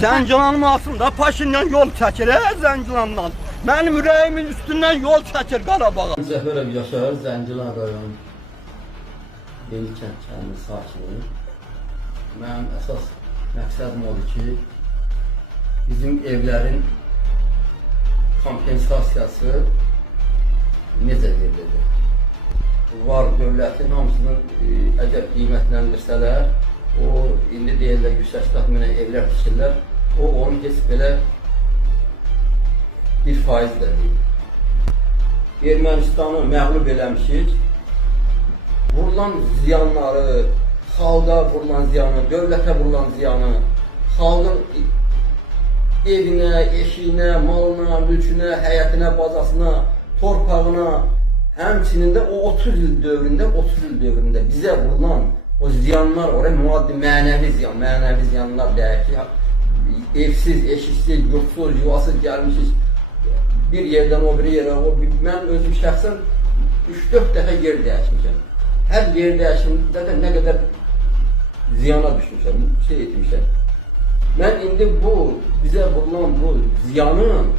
Zəngilanın altında Paşinyan yol çəkir, Zəngilandan. Mənim ürəyimin üstündən yol çəkir Qarabağa. Zəfərov Yaşar, Zəngilan rayon Yeni Kənd kəndi sakini. Mənim əsas məqsədim odur ki, bizim evlərin kompensasiyası necə verilir? Var dövlətin hamısını əgər qiymətləndirsələr, o indi deyirlər 180 minə evlər tikirlər, onun heç belə 1% də deyil. Ermənistanı məğlub eləmişik, vurulan ziyanları, xalqa vurulan ziyanı, dövlətə vurulan ziyanı, xalqın evinə, eşiyinə, malına, mülkünə, həyətinə, bazasına, torpağına, həmçinin də o 30 il dövründə bizə vurulan o ziyanlar, oraya maddi, mənəvi ziyanlar deyək ki, evsiz, eşiksiz, yurtsuz, yuvasız gəlmişiz bir yerdən o biri yerə. Mən özüm şəxsən 3-4 dəfə yer dəyişmişəm. Hər yer dəyişimdə də nə qədər ziyana düşmüşəm, etmişəm. Mən indi bizə vurulan bu ziyanın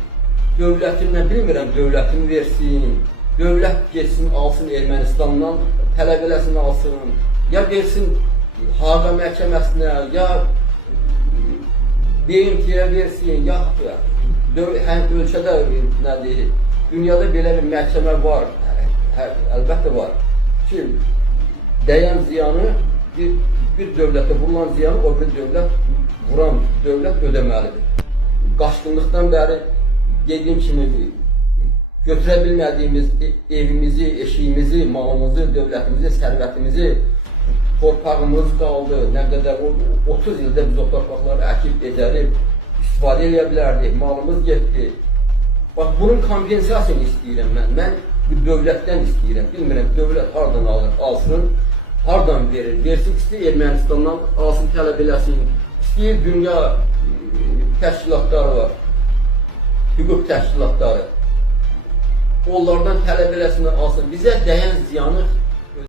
dövlətimlə bilmirəm, dövlətim versin, dövlət geçsin, alsın Ermənistandan, tələb eləsin, alsın, ya versin Haqa məhkəməsinə, ya BMT-yə versin, ya ölkədə, dünyada belə bir məhkəmə var, əlbəttə var ki, dəyən ziyanı, bir dövlətə vurulan ziyanı o bir vuran dövlət ödəməlidir. Qaçqınlıqdan bəri dediyim kimi götürə bilmədiyimiz evimizi, eşiyimizi, malımızı, dövlətimizi, sərvətimizi, torpağımız qaldı. Nə qədər 30 ildə biz o torpaqları əkib, edərib, istifadə edə bilərdik, malımız getdi. Bax, bunun kompensasiyonu istəyirəm mən. Mən dövlətdən istəyirəm. Bilmirəm, dövlət hardan alsın, hardan verir. Versin, istəyir Ermənistandan alsın, tələb eləsin. İstəyir dünya təşkilatları var, hüquq təşkilatları. Onlardan tələb eləsin, alsın. Bizə dəyən ziyanı